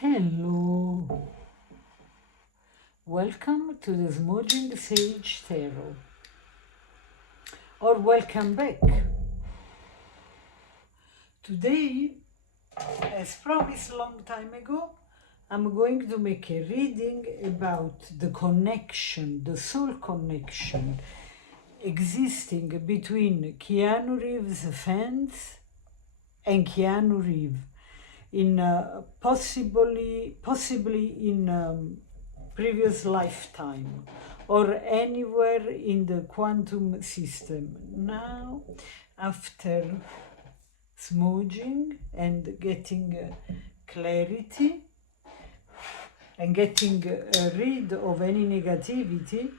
Hello, welcome to the Smudging Sage Tarot, or welcome back. Today, as promised long time ago, I'm going to make a reading about the connection, the soul connection existing between Keanu Reeves' fans and Keanu Reeves in possibly in previous lifetime or anywhere in the quantum system. Now, after smudging and getting clarity and getting rid of any negativity,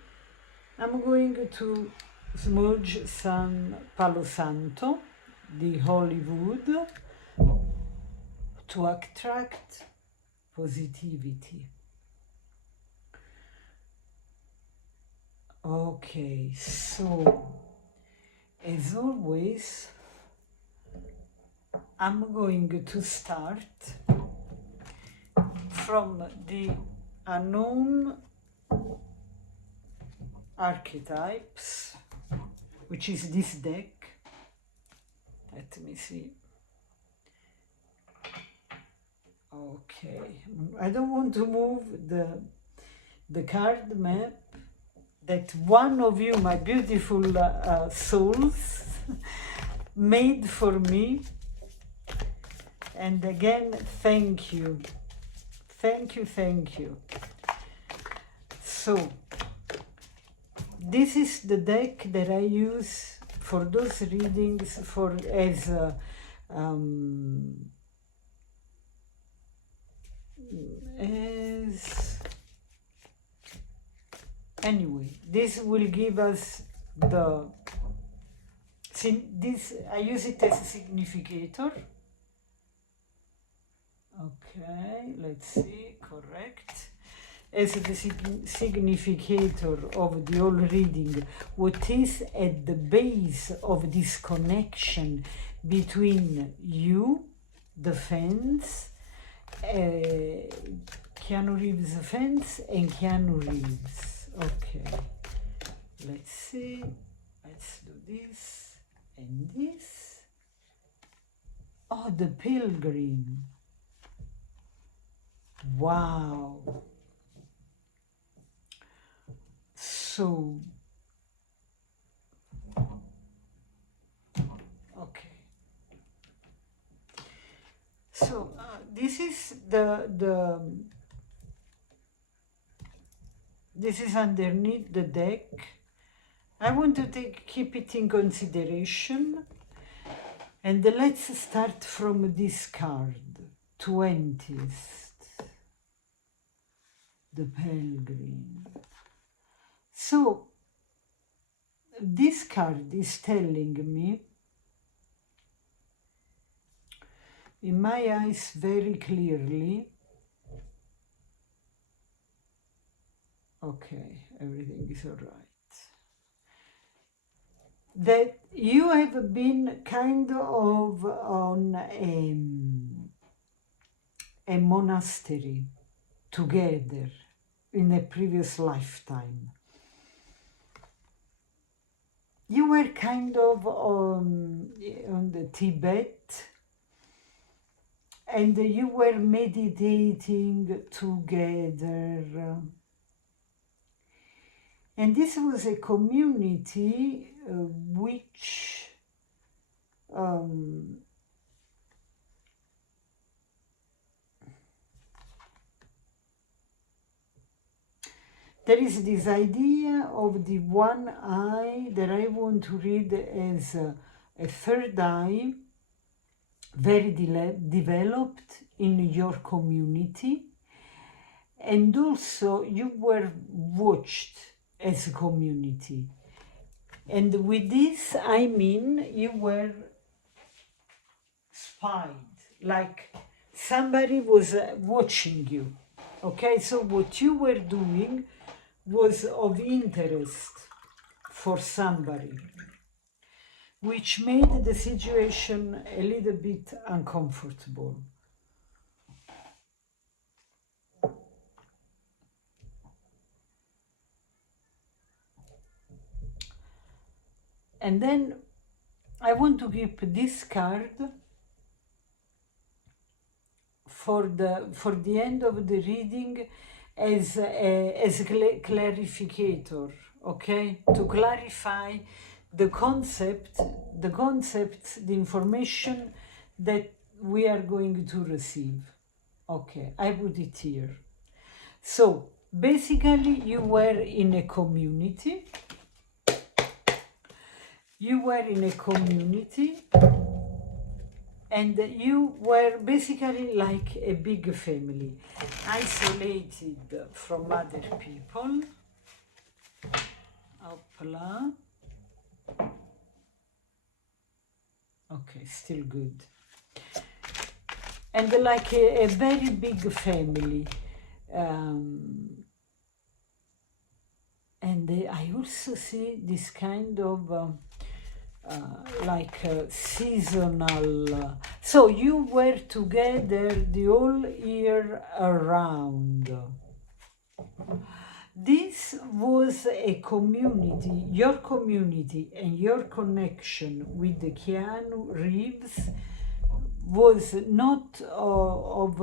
I'm going to smudge some Palo Santo, the holy wood, to attract positivity. Okay, so as always, I'm going to start from the unknown archetypes, which is this deck. Let me see. Okay, I don't want to move the card map that one of you, my beautiful souls, made for me. And again, thank you. Thank you, thank you. So, this is the deck that I use for those readings anyway, this will give us I use it as a significator. Okay, let's see, correct. As the significator of the whole reading, what is at the base of this connection between you, the fans, Keanu Reeves fans, and Keanu Reeves. Okay, let's see, let's do this and this. Oh, the pilgrim. Wow. So, okay. So this is this is underneath the deck. I want to keep it in consideration, and let's start from this card, 20th, the pilgrim. So this card is telling me, in my eyes very clearly, okay, everything is all right, that you have been kind of on a monastery together in a previous lifetime. You were kind of on the Tibet, and you were meditating together. And this was a community which there is this idea of the one eye that I want to read as a third eye, very developed in your community. And also you were watched as a community. And with this, I mean you were spied, like somebody was watching you. Okay, so what you were doing was of interest for somebody, which made the situation a little bit uncomfortable. And then I want to keep this card for the end of the reading as a clarificator, okay? To clarify the concepts, the information that we are going to receive. Okay, I put it here. So basically, you were in a community. And you were basically like a big family, isolated from other people. Hopla. Okay, still good. And like a very big family. And I also see this kind of like seasonal. So you were together the whole year around. This was a community, your community and your connection with the Keanu Reeves was not of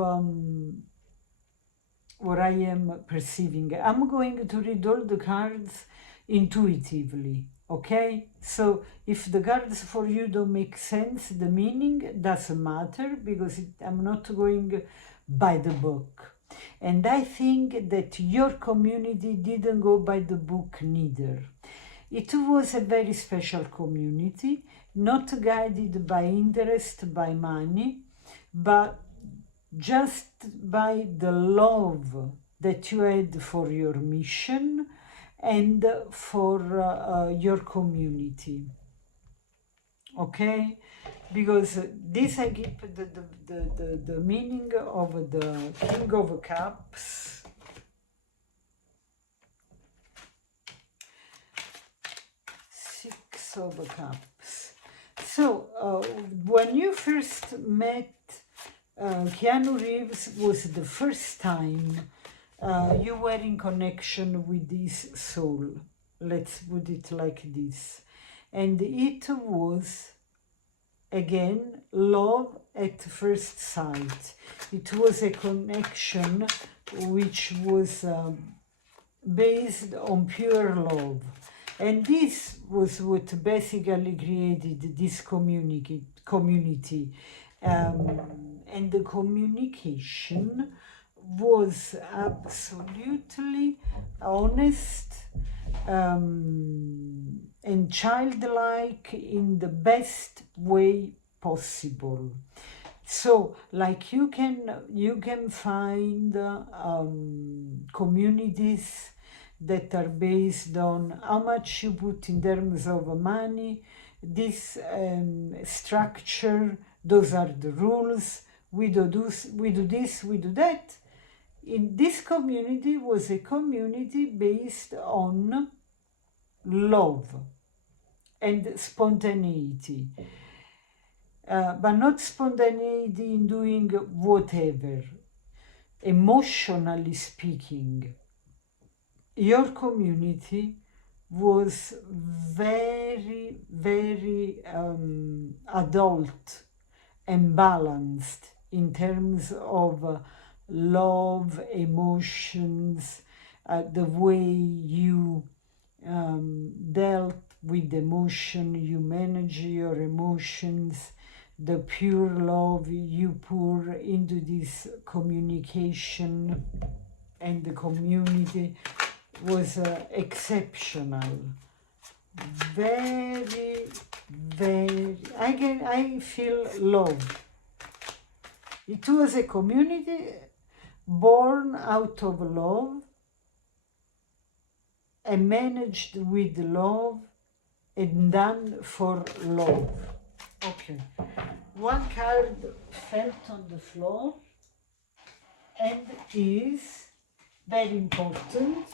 what I am perceiving. I'm going to read all the cards intuitively, okay? So if the cards for you don't make sense, the meaning doesn't matter, because I'm not going by the book. And I think that your community didn't go by the book neither. It was a very special community, not guided by interest, by money, but just by the love that you had for your mission and for your community. Okay? Because this I give the meaning of the King of Cups. Six of Cups. So when you first met Keanu Reeves, was the first time you were in connection with this soul. Let's put it like this. And it was, again, love at first sight. It was a connection which was based on pure love. And this was what basically created this community. And the communication was absolutely honest and childlike in the best way possible. So, like you can find communities that are based on how much you put in terms of money, this structure, those are the rules, we do this, we do that. In this community was a community based on love and spontaneity, but not spontaneity in doing whatever. Emotionally speaking, your community was very, very adult and balanced in terms of love, emotions, the way you dealt with emotion, you manage your emotions, the pure love you pour into this communication, and the community was exceptional. Very, very, I feel love. It was a community born out of love and managed with love and done for love. Okay. One card fell on the floor and is very important,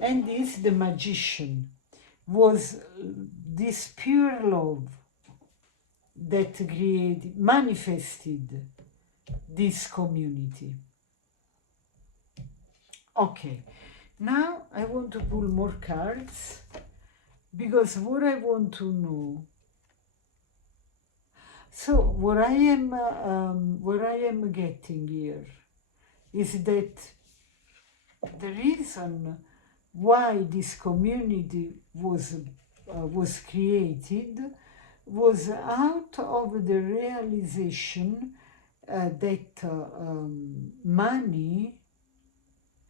and is the Magician. Was this pure love that manifested this community. Okay, now I want to pull more cards because what I want to know, so what I am getting here is that the reason why this community was created was out of the realization that money,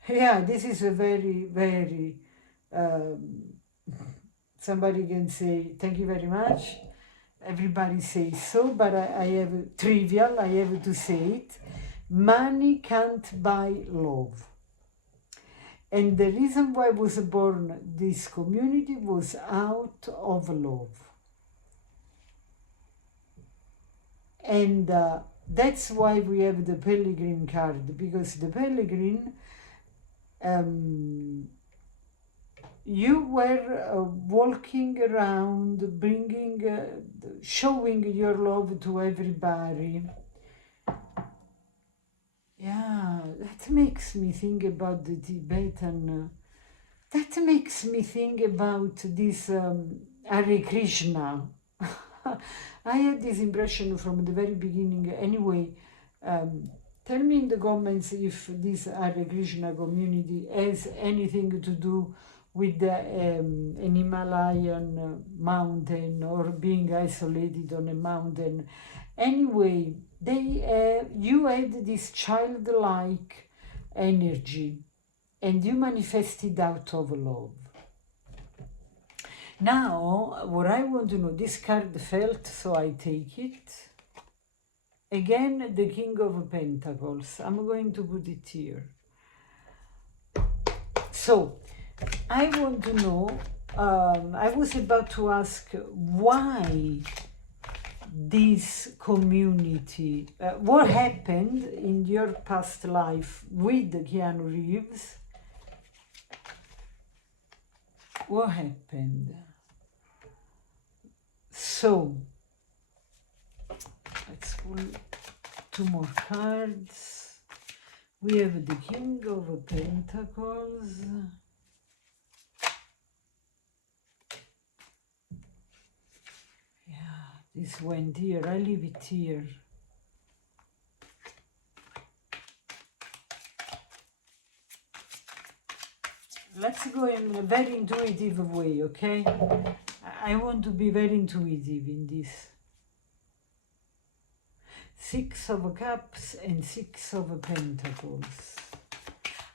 yeah, this is a very, um, somebody can say, thank you very much. Everybody says so, but I have trivial, I have to say it. Money can't buy love. And the reason why was born this community was out of love. And that's why we have the Pellegrin card, because the Pellegrin, you were walking around, bringing, showing your love to everybody. Yeah, that makes me think about the Tibetan. That makes me think about this Hare Krishna. I had this impression from the very beginning. Anyway, tell me in the comments if this Hare Krishna community has anything to do with an Himalayan mountain or being isolated on a mountain. Anyway, you had this childlike energy and you manifested out of love. Now, what I want to know, this card felt, so I take it. Again, the King of Pentacles. I'm going to put it here. So, I want to know, I was about to ask why this community, what happened in your past life with Keanu Reeves? What happened? So, let's pull two more cards. We have the King of Pentacles. Yeah, this went here. I leave it here. Let's go in a very intuitive way, okay? I want to be very intuitive in this. Six of Cups and Six of Pentacles.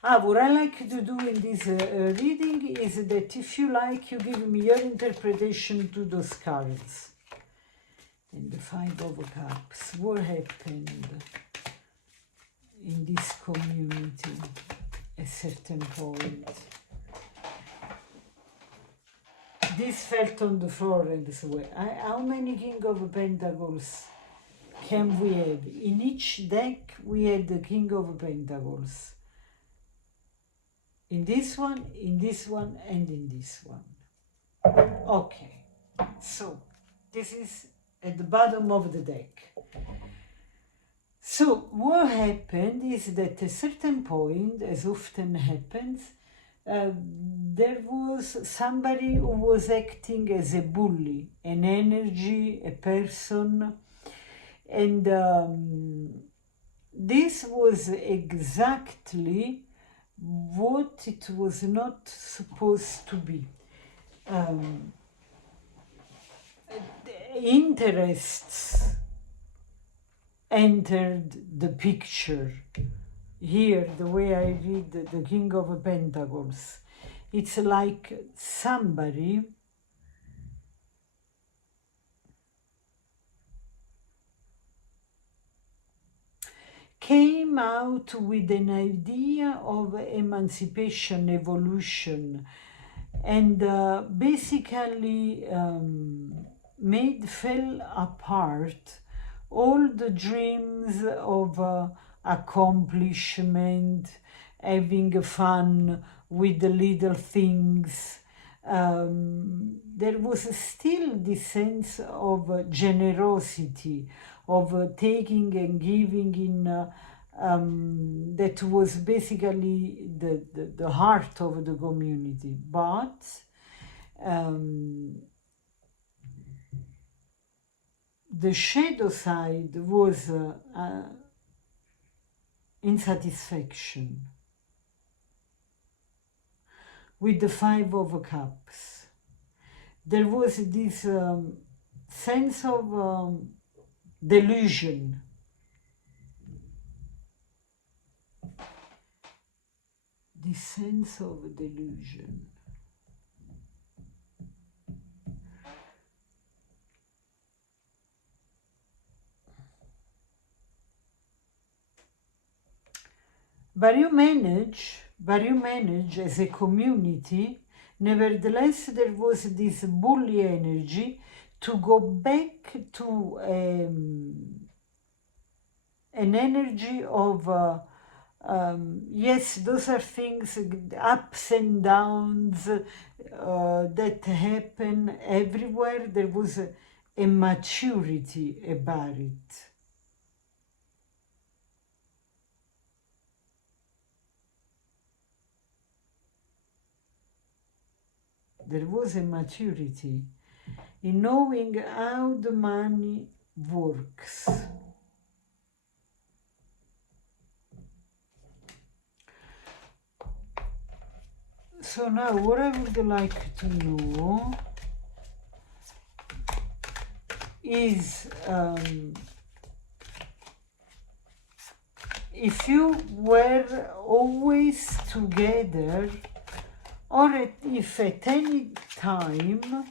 What I like to do in this reading is that if you like, you give me your interpretation to those cards. And the Five of Cups. What happened in this community at a certain point? This felt on the floor and so how many King of Pentacles can we have? In each deck we had the King of Pentacles. In this one, and in this one. Okay, so this is at the bottom of the deck. So what happened is that at a certain point, as often happens, there was somebody who was acting as a bully, an energy, a person, and this was exactly what it was not supposed to be. Interests entered the picture. Here, the way I read the King of Pentacles, it's like somebody came out with an idea of emancipation, evolution, and basically fell apart all the dreams of accomplishment, having fun with the little things. There was still this sense of generosity, of taking and giving in, that was basically the heart of the community. But The shadow side was insatisfaction with the Five of Cups. There was this sense of delusion. This sense of delusion. But you manage as a community. Nevertheless, there was this bully energy to go back to an energy of yes, those are things, ups and downs that happen everywhere. There was a maturity about it. There was a maturity in knowing how the money works. So now what I would like to know is if you were always together, or if at any time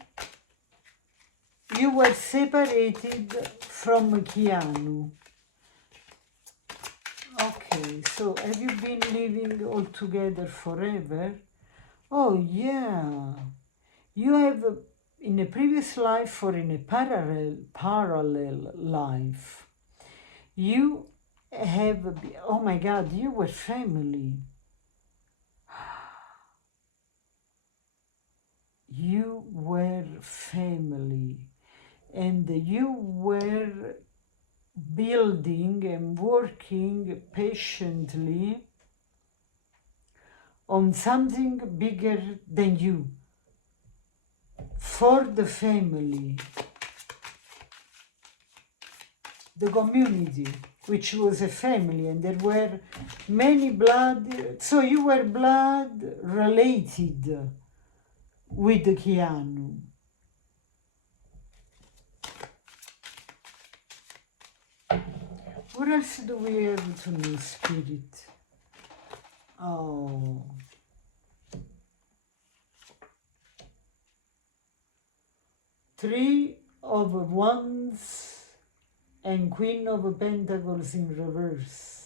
you were separated from Keanu. Okay, so have you been living all together forever? Oh yeah, you have in a previous life or in a parallel life, you have, oh my God, you were family. You were family, and you were building and working patiently on something bigger than you, for the family, the community, which was a family, and there were many blood, so you were blood related with Keanu. What else do we have to know, Spirit? Oh. Three of Wands and Queen of Pentacles in reverse.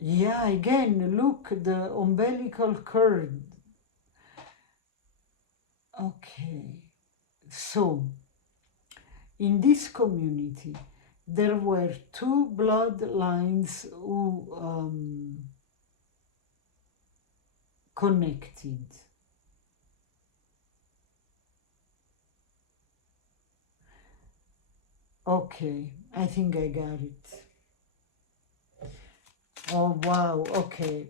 Yeah, again, look, the umbilical cord. Okay, so in this community, there were two bloodlines who connected. Okay, I think I got it. Oh, wow, okay.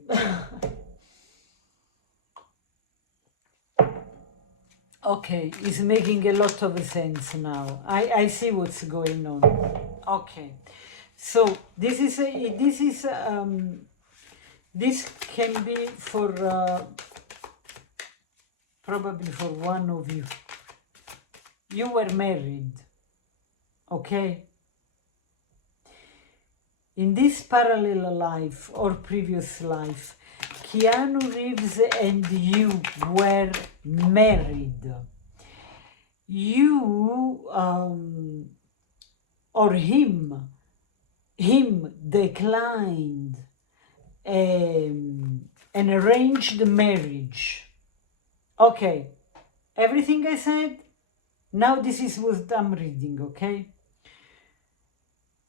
Okay, it's making a lot of sense now. I see what's going on. Okay, so this can be for probably for one of you. You were married, okay? In this parallel life or previous life, Keanu Reeves and you were married. You or him declined an arranged marriage. Okay, everything I said, now this is what I'm reading, okay?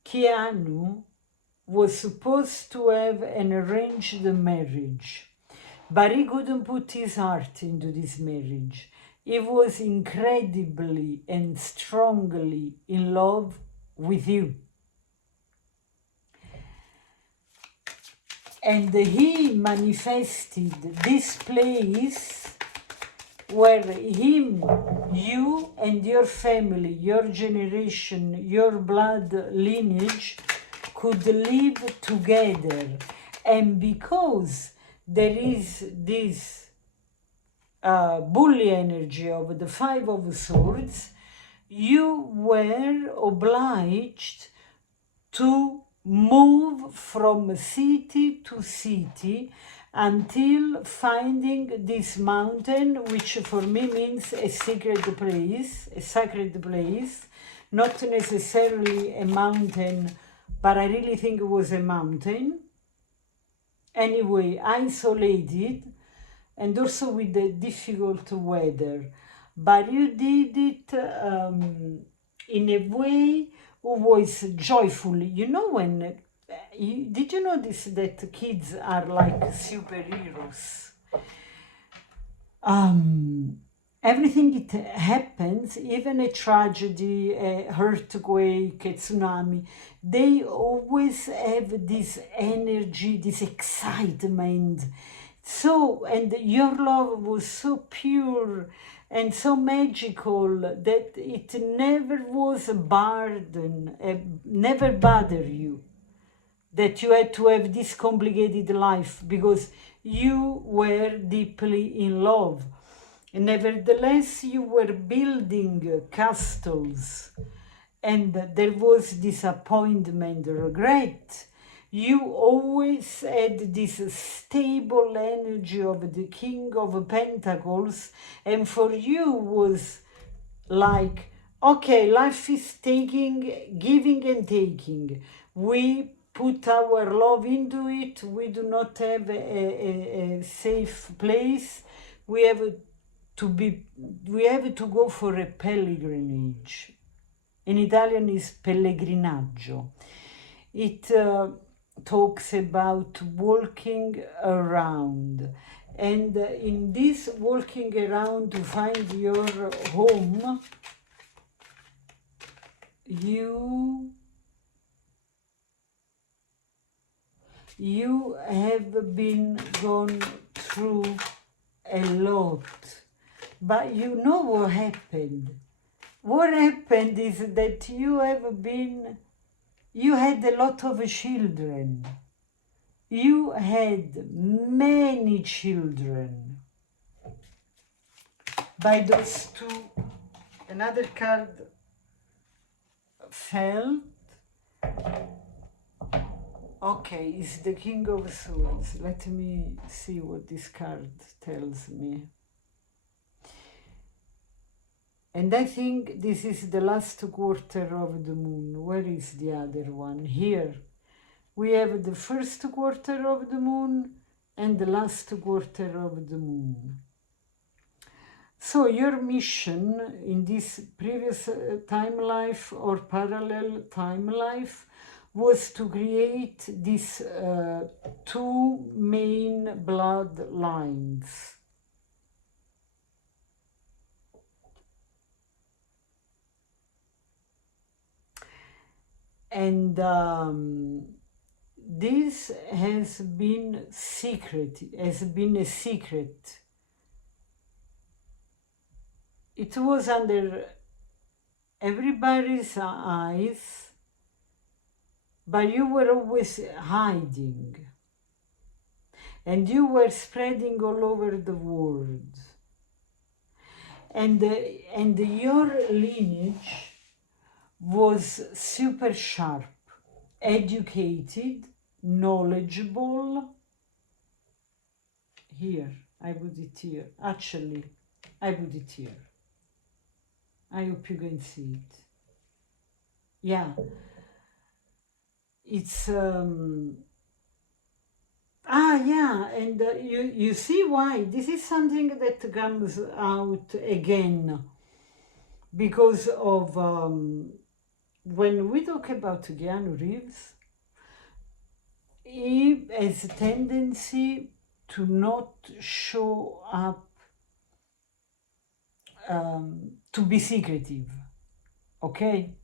Keanu was supposed to have an arranged marriage, but he couldn't put his heart into this marriage. He was incredibly and strongly in love with you. And he manifested this place where him, you and your family, your generation, your blood lineage could live together. And because there is this bully energy of the Five of Swords, you were obliged to move from city to city until finding this mountain, which for me means a sacred place, not necessarily a mountain, but I really think it was a mountain. Anyway, isolated and also with the difficult weather. But you did it in a way who was joyful. You know when, did you notice that kids are like superheroes? Everything it happens, even a tragedy, a earthquake, a tsunami, they always have this energy, this excitement. So, and your love was so pure and so magical that it never was a burden, never bother you, that you had to have this complicated life because you were deeply in love. Nevertheless, you were building castles, and there was disappointment, regret. You always had this stable energy of the King of Pentacles, and for you was like, okay, life is taking, giving and taking. We put our love into it. We do not have a safe place. We have to go for a pilgrimage. In Italian is pellegrinaggio. It talks about walking around. And in this walking around to find your home, you have been gone through a lot. But you know what happened? What happened is that you had a lot of children. You had many children. By those two, another card fell. Okay, it's the King of Swords. Let me see what this card tells me. And I think this is the last quarter of the moon. Where is the other one? Here. We have the first quarter of the moon and the last quarter of the moon. So your mission in this previous time life or parallel time life was to create these two main bloodlines. And this has been a secret. It was under everybody's eyes, but you were always hiding. And you were spreading all over the world. And your lineage was super sharp, educated, knowledgeable. Here, I put it here. Actually, I put it here. I hope you can see it. Yeah. It's, yeah, and you see why. This is something that comes out again because of, when we talk about Keanu Reeves, he has a tendency to not show up, to be secretive, okay?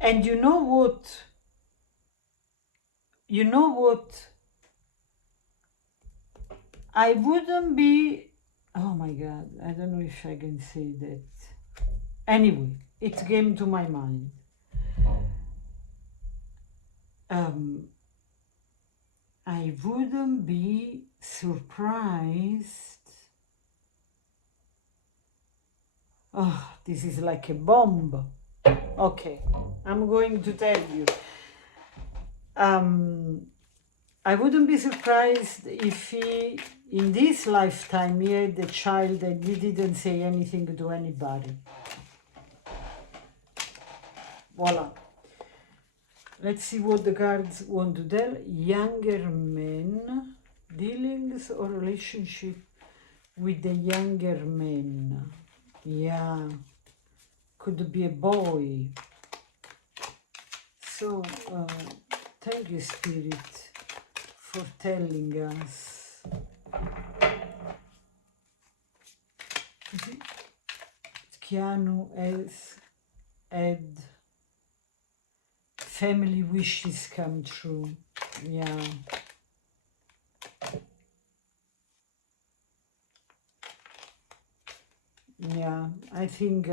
And you know what you know what? I wouldn't be, oh my God, I don't know if I can say that. Anyway, it came to my mind. I wouldn't be surprised. Oh, this is like a bomb. Okay, I'm going to tell you. I wouldn't be surprised if he, in this lifetime, he had a child and he didn't say anything to anybody. Voila. Let's see what the cards want to tell. Younger men, dealings or relationship with the younger men. Yeah, could be a boy. So, thank you, Spirit, for telling us. Keanu has had family wishes come true. Yeah. Yeah, I think,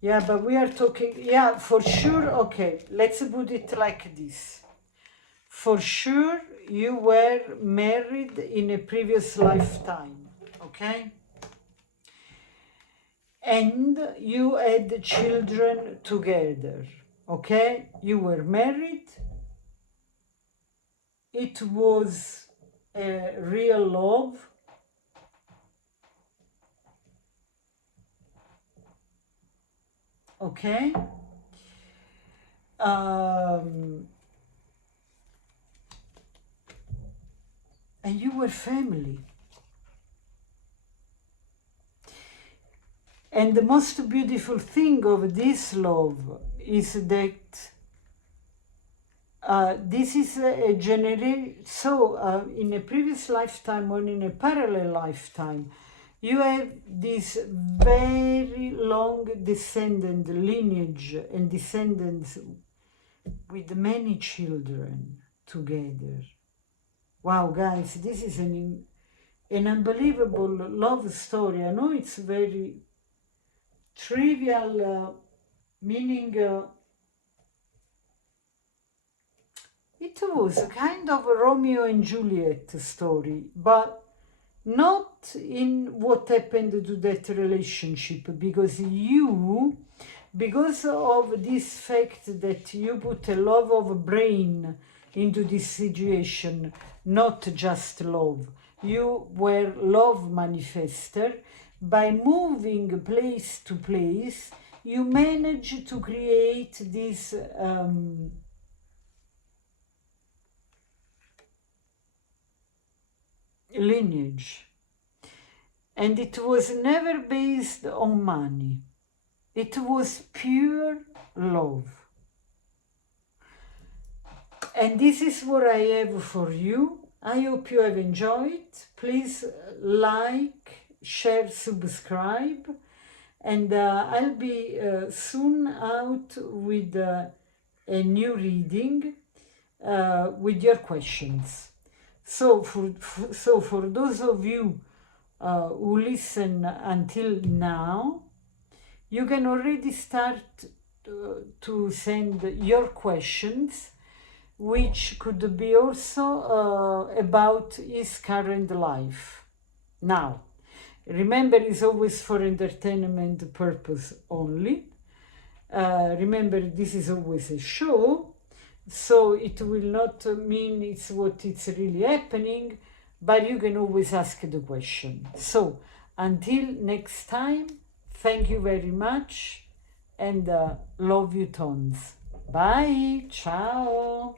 yeah, but we are talking, yeah, for sure, okay, let's put it like this. For sure, you were married in a previous lifetime, okay? And you had children together, okay? You were married. It was a real love. Okay? And you were family. And the most beautiful thing of this love is that this is a generation. So, in a previous lifetime or in a parallel lifetime, you have this very long descendant lineage and descendants with many children together. Wow, guys, this is an unbelievable love story. I know it's very trivial, meaning it was a kind of a Romeo and Juliet story, but not in what happened to that relationship, because because of this fact that you put a lot of brain into this situation, not just love. You were love manifester. By moving place to place, you managed to create this lineage. And it was never based on money. It was pure love. And this is what I have for you. I hope you have enjoyed. Please like, share, subscribe. And I'll be soon out with a new reading with your questions. So for those of you who listen until now, you can already start to send your questions, which could be also about his current life. Now, remember, it's always for entertainment purpose only. Remember, this is always a show, so it will not mean it's what it's really happening, but you can always ask the question. So, until next time, thank you very much, and love you tons. Bye, ciao.